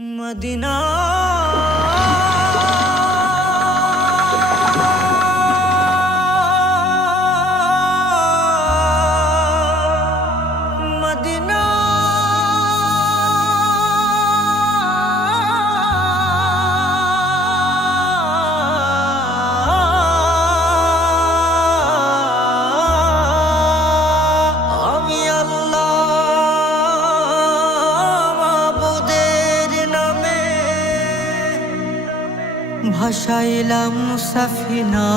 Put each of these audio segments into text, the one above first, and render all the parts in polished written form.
Medina Medina আমি আল্লাহ মাবুদের নামে ভাসাইলাম সাফিনা,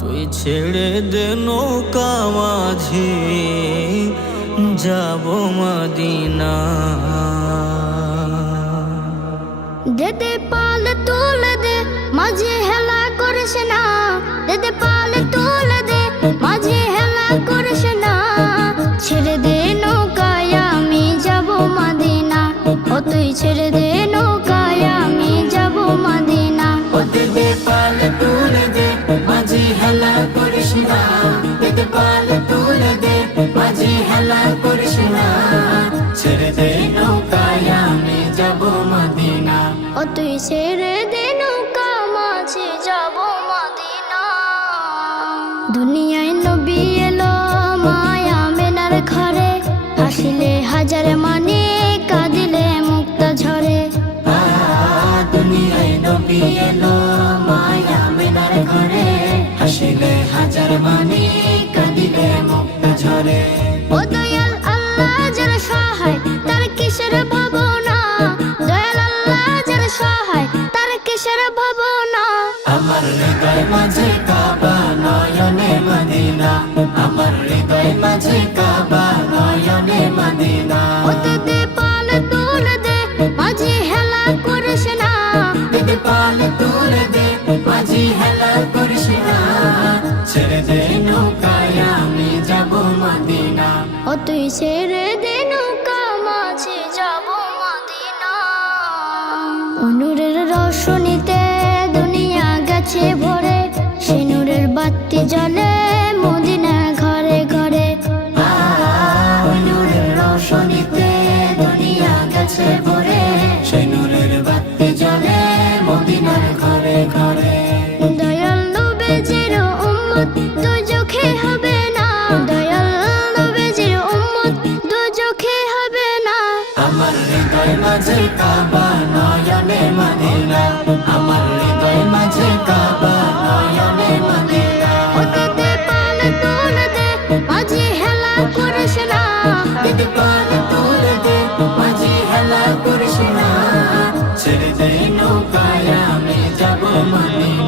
তুই ছেড়ে দে নৌকা মাঝি যাব মদিনা। দেদে পাল তুলে দে মাঝে হেলা করিস না, দেদে পাল তুলে দে মাঝে হেলা করিস না। ছেড়ে দে নৌকায় আমি যাব মদিনা, ও তুই ছেড়ে দে নৌকায় আমি যাব মদিনা। ও দেদে পাল তুলে দে মাঝি হেলা করিস না, দেদে পাল তুলে দে মাঝি হেলা করিস না। ছেড়ে দে নৌকায় আমি যাব মদিনা, ও তুই ছেড়ে দে নৌকা মাঝে যাব মদিনা। দুনিয়ায় নবী এলো মায়া মেনার ঘরে, হাসিলে হাজার মানে কাঁদিলে মুক্তা ঝরে। দুনিয়ায় নবী এলো মায়া মেনার ঘরে, হাসিলে হাজার মানে কাঁদিলে মুক্তা ঝরে। ও দয়াল আল্লাহ যার সহায় তার কিসের ভাবনা, দয়াল আল্লাহ যার সহায় তার কিসের ভাবনা। আমার হৃদয় মাঝে কাবা নয়নে মদিনা, আমার হৃদয় মাঝে কাবা নয়নে মদিনা। ও দেদে পাল তুলে দে মাঝে হেলা করিস না, দেদে পাল তুলে দে মাঝি হেলা করিস না। ছেড়ে দে নৌকায় আমি যাব মদিনা, ও তুই ছেড়ে দে নৌকা মাঝে যাব মদিনা। নূরের রোশনীতে দুনিয়া গেছে ভরে, সে নূরের বাতি জ্বলে মদিনা ঘরে ঘরে। নূরের রোশনীতে দুনিয়া গেছে ভরে, সেই নূরের বাতি জ্বলে মদিনার ঘরে ঘরে। দয়াল নবীজির উম্মত দুজখে হবে না, দয়াল নবীজির উম্মত দুজখে হবে না। আমার হৃদয় মাঝে কাবা নয়নে মদিনা, আমার হৃদয় মাঝে কাবা নয়নে মদিনা। ও দেদে পাল তুলে দে মাঝে হেলা করিস না, দেদে পাল তুলে দে মাঝি হেলা করিস না। ছেড়ে দে নৌকায় আমি যাব মদিনা,